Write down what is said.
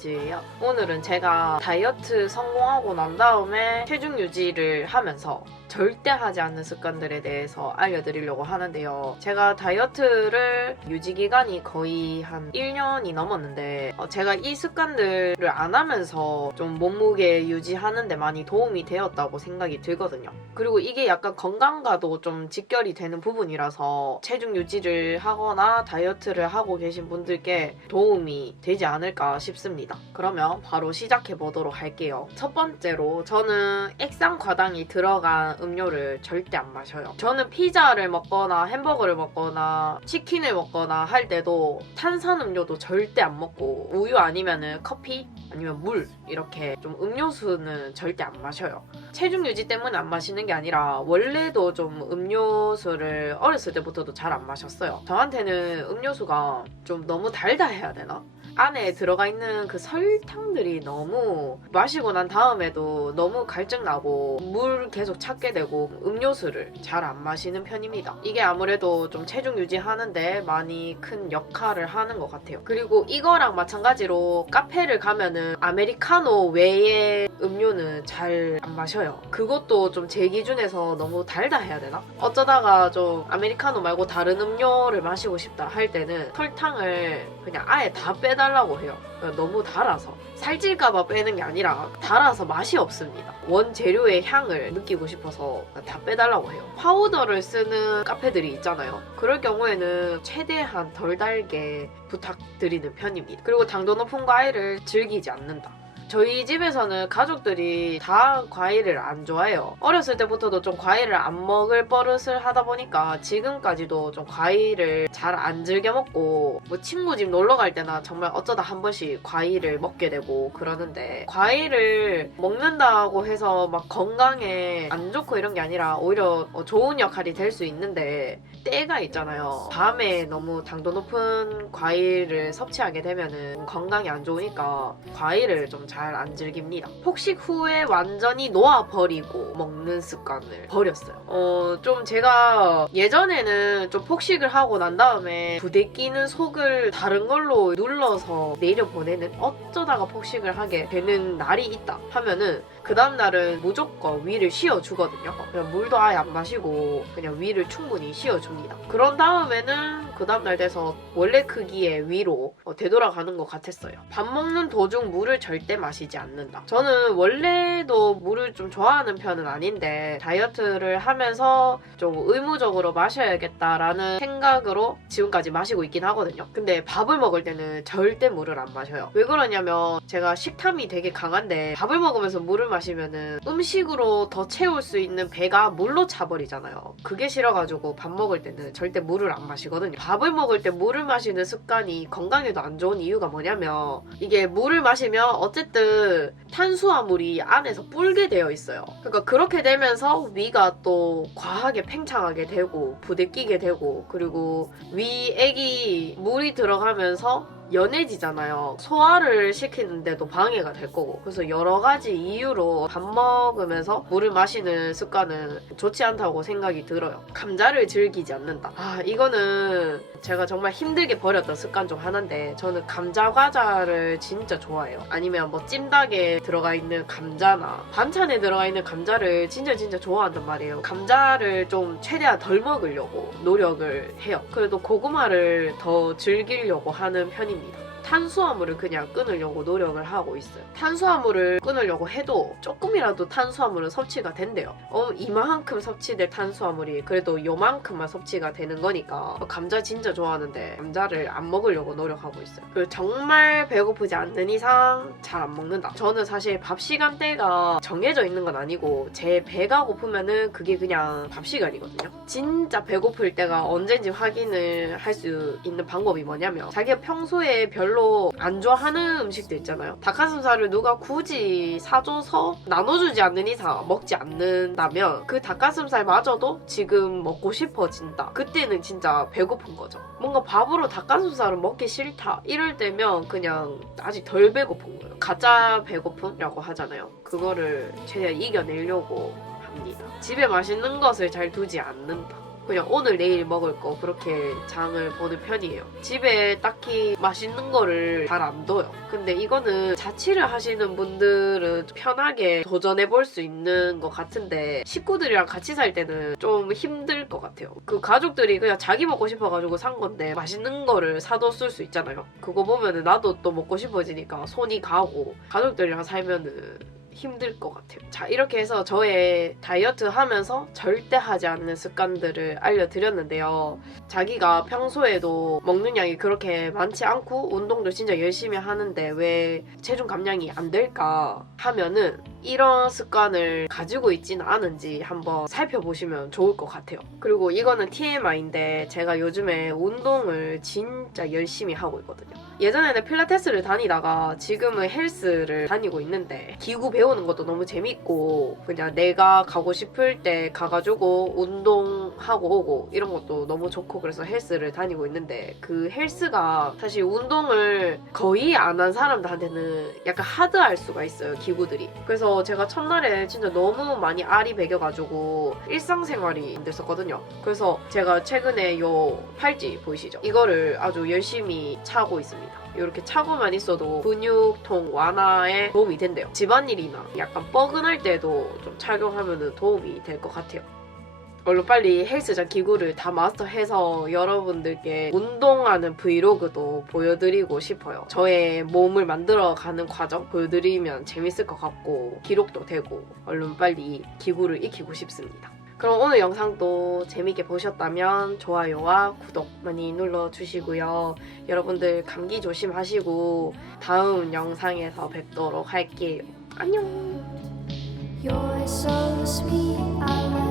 시리즈예요. 오늘은 제가 다이어트 성공하고 난 다음에 체중 유지를 하면서 절대 하지 않는 습관들에 대해서 알려드리려고 하는데요. 제가 다이어트를 유지 기간이 거의 한 1년이 넘었는데 제가 이 습관들을 안 하면서 좀 몸무게 유지하는 데 많이 도움이 되었다고 생각이 들거든요. 그리고 이게 약간 건강과도 좀 직결이 되는 부분이라서 체중 유지를 하거나 다이어트를 하고 계신 분들께 도움이 되지 않을까 싶습니다. 그러면 바로 시작해 보도록 할게요. 첫 번째로 저는 액상과당이 들어간 음료를 절대 안 마셔요. 저는 피자를 먹거나 햄버거를 먹거나 치킨을 먹거나 할 때도 탄산음료도 절대 안 먹고 우유 아니면은 커피 아니면 물 이렇게 좀 음료수는 절대 안 마셔요. 체중 유지 때문에 안 마시는 게 아니라 원래도 좀 음료수를 어렸을 때부터도 잘 안 마셨어요. 저한테는 음료수가 좀 너무 달다 해야 되나? 안에 들어가 있는 그 설탕들이 너무 마시고 난 다음에도 너무 갈증나고 물 계속 찾게 되고 음료수를 잘 안 마시는 편입니다. 이게 아무래도 좀 체중 유지하는데 많이 큰 역할을 하는 것 같아요. 그리고 이거랑 마찬가지로 카페를 가면은 아메리카노 외의 음료는 잘 안 마셔요. 그것도 좀 제 기준에서 너무 달다 해야 되나? 어쩌다가 좀 아메리카노 말고 다른 음료를 마시고 싶다 할 때는 설탕을 그냥 아예 다 빼달라고 해요. 너무 달아서. 살찔까봐 빼는 게 아니라 달아서 맛이 없습니다. 원재료의 향을 느끼고 싶어서 다 빼달라고 해요. 파우더를 쓰는 카페들이 있잖아요. 그럴 경우에는 최대한 덜 달게 부탁드리는 편입니다. 그리고 당도 높은 과일을 즐기지 않는다. 저희 집에서는 가족들이 다 과일을 안 좋아해요. 어렸을 때부터도 좀 과일을 안 먹을 버릇을 하다 보니까 지금까지도 좀 과일을 잘 안 즐겨 먹고 뭐 친구 집 놀러 갈 때나 정말 어쩌다 한 번씩 과일을 먹게 되고 그러는데 과일을 먹는다고 해서 막 건강에 안 좋고 이런 게 아니라 오히려 좋은 역할이 될 수 있는데 때가 있잖아요. 밤에 너무 당도 높은 과일을 섭취하게 되면은 건강에 안 좋으니까 과일을 좀 잘 안 즐깁니다. 폭식 후에 완전히 놓아버리고 먹는 습관을 버렸어요. 좀 제가 예전에는 좀 폭식을 하고 난 다음에 부대끼는 속을 다른 걸로 눌러서 내려보내는 어쩌다가 폭식을 하게 되는 날이 있다 하면은 그 다음날은 무조건 위를 씌워주거든요. 그냥 물도 아예 안 마시고 그냥 위를 충분히 씌워줍니다. 그런 다음에는 그 다음날 돼서 원래 크기의 위로 되돌아가는 것 같았어요. 밥 먹는 도중 물을 절대 마시지 않는다. 저는 원래도 물을 좀 좋아하는 편은 아닌데 다이어트를 하면서 좀 의무적으로 마셔야겠다라는 생각으로 지금까지 마시고 있긴 하거든요. 근데 밥을 먹을 때는 절대 물을 안 마셔요. 왜 그러냐면 제가 식탐이 되게 강한데 밥을 먹으면서 물을 마시면은 음식으로 더 채울 수 있는 배가 물로 차버리잖아요. 그게 싫어가지고 밥 먹을 때는 절대 물을 안 마시거든요. 밥을 먹을 때 물을 마시는 습관이 건강에도 안 좋은 이유가 뭐냐면 이게 물을 마시면 어쨌든 탄수화물이 안에서 불게 되어 있어요. 그러니까 그렇게 되면서 위가 또 과하게 팽창하게 되고 부대끼게 되고 그리고 위액이 물이 들어가면서 연해지잖아요. 소화를 시키는데도 방해가 될 거고 그래서 여러 가지 이유로 밥 먹으면서 물을 마시는 습관은 좋지 않다고 생각이 들어요. 감자를 즐기지 않는다. 이거는 제가 정말 힘들게 버렸던 습관 중 하나인데 저는 감자 과자를 진짜 좋아해요. 아니면 뭐 찜닭에 들어가 있는 감자나 반찬에 들어가 있는 감자를 진짜 좋아한단 말이에요. 감자를 좀 최대한 덜 먹으려고 노력을 해요. 그래도 고구마를 더 즐기려고 하는 편입니다. 탄수화물을 그냥 끊으려고 노력을 하고 있어요. 탄수화물을 끊으려고 해도 조금이라도 탄수화물은 섭취가 된대요. 이만큼 섭취될 탄수화물이 그래도 요만큼만 섭취가 되는 거니까 감자 진짜 좋아하는데 감자를 안 먹으려고 노력하고 있어요. 그리고 정말 배고프지 않는 이상 잘 안 먹는다. 저는 사실 밥 시간대가 정해져 있는 건 아니고 제 배가 고프면은 그게 그냥 밥 시간이거든요. 진짜 배고플 때가 언제인지 확인을 할 수 있는 방법이 뭐냐면 자기가 평소에 별로 안 좋아하는 음식들 있잖아요. 닭가슴살을 누가 굳이 사줘서 나눠주지 않는 이상 먹지 않는다면 그 닭가슴살마저도 지금 먹고 싶어진다. 그때는 진짜 배고픈 거죠. 뭔가 밥으로 닭가슴살은 먹기 싫다. 이럴 때면 그냥 아직 덜 배고픈 거예요. 가짜 배고픔이라고 하잖아요. 그거를 최대한 이겨내려고 합니다. 집에 맛있는 것을 잘 두지 않는다. 그냥 오늘 내일 먹을 거 그렇게 장을 보는 편이에요. 집에 딱히 맛있는 거를 잘 안 둬요. 근데 이거는 자취를 하시는 분들은 편하게 도전해 볼 수 있는 것 같은데 식구들이랑 같이 살 때는 좀 힘들 것 같아요. 그 가족들이 그냥 자기 먹고 싶어가지고 산 건데 맛있는 거를 사뒀을 수 있잖아요. 그거 보면은 나도 또 먹고 싶어지니까 손이 가고 가족들이랑 살면은 힘들 것 같아요. 자, 이렇게 해서 저의 다이어트 하면서 절대 하지 않는 습관들을 알려드렸는데요. 자기가 평소에도 먹는 양이 그렇게 많지 않고 운동도 진짜 열심히 하는데 왜 체중 감량이 안 될까 하면은 이런 습관을 가지고 있지는 않은지 한번 살펴보시면 좋을 것 같아요. 그리고 이거는 TMI인데 제가 요즘에 운동을 진짜 열심히 하고 있거든요. 예전에는 필라테스를 다니다가 지금은 헬스를 다니고 있는데 기구 배우는 것도 너무 재밌고 그냥 내가 가고 싶을 때 가가지고 운동하고 오고 이런 것도 너무 좋고 그래서 헬스를 다니고 있는데 그 헬스가 사실 운동을 거의 안 한 사람들한테는 약간 하드할 수가 있어요, 기구들이. 그래서 제가 첫날에 진짜 너무 많이 알이 배겨가지고 일상생활이 힘들었거든요. 그래서 제가 최근에 요 팔찌 보이시죠? 이거를 아주 열심히 차고 있습니다. 이렇게 차고만 있어도 근육통 완화에 도움이 된대요. 집안일이나 약간 뻐근할 때도 좀 착용하면 도움이 될 것 같아요. 얼른 빨리 헬스장 기구를 다 마스터해서 여러분들께 운동하는 브이로그도 보여드리고 싶어요. 저의 몸을 만들어가는 과정 보여드리면 재밌을 것 같고 기록도 되고 얼른 빨리 기구를 익히고 싶습니다. 그럼 오늘 영상도 재밌게 보셨다면 좋아요와 구독 많이 눌러주시고요. 여러분들 감기 조심하시고 다음 영상에서 뵙도록 할게요. 안녕! You're so sweet, I